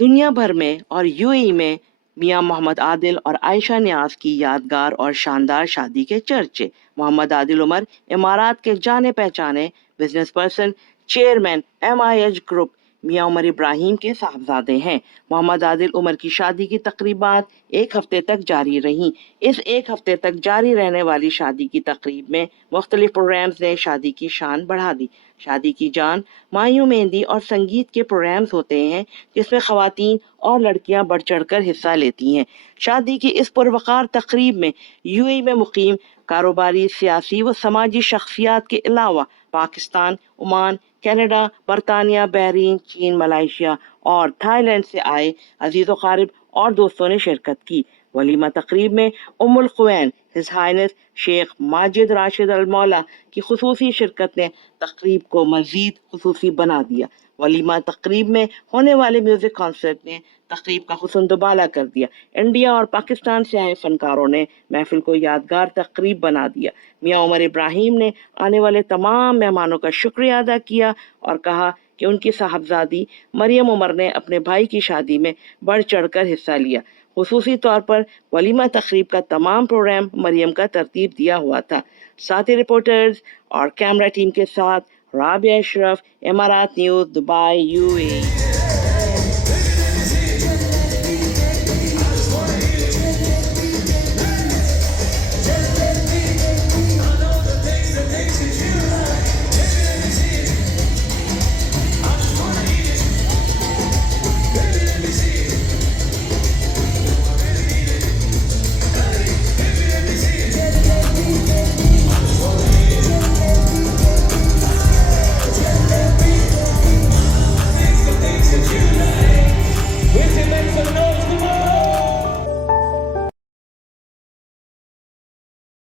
دنیا بھر میں اور UAE میں میاں محمد عادل اور عائشہ نیاز کی یادگار اور شاندار شادی کے چرچے۔ محمد عادل عمر امارات کے جانے پہچانے business person, chairman MIH group میاں عمر ابراہیم کے صاحبزادے ہیں۔ محمد عادل عمر کی شادی کی تقریبات ایک ہفتے تک جاری رہیں۔ اس ایک ہفتے تک جاری رہنے والی شادی کی تقریب میں مختلف پروگرامز نے شادی کی شان بڑھا دی۔ شادی کی جان مایوں مہندی اور سنگیت کے پروگرامز ہوتے ہیں جس میں خواتین اور لڑکیاں بڑھ چڑھ کر حصہ لیتی ہیں۔ شادی کی اس پروقار تقریب میں UAE میں مقیم کاروباری، سیاسی و سماجی شخصیات کے علاوہ پاکستان، عمان، کینیڈا، برطانیہ، بحرین، چین، ملائیشیا اور تھائی لینڈ سے آئے عزیز و قارب اور دوستوں نے شرکت کی۔ ولیمہ تقریب میں القوین ہز ہائنس شیخ ماجد راشد المولا کی خصوصی شرکت نے تقریب کو مزید خصوصی بنا دیا۔ ولیمہ تقریب میں ہونے والے میوزک کانسرٹ نے تقریب کا حسن دوبالا کر دیا۔ انڈیا اور پاکستان سے آئے فنکاروں نے محفل کو یادگار تقریب بنا دیا۔ میاں عمر ابراہیم نے آنے والے تمام مہمانوں کا شکریہ ادا کیا اور کہا کہ ان کی صاحبزادی مریم عمر نے اپنے بھائی کی شادی میں بڑھ چڑھ کر حصہ لیا۔ خصوصی طور پر ولیمہ تقریب کا تمام پروگرام مریم کا ترتیب دیا ہوا تھا۔ ساتھی رپورٹرز اور کیمرہ ٹیم کے ساتھ رابعہ اشرف، امارات نیوز، دبئی، UAE۔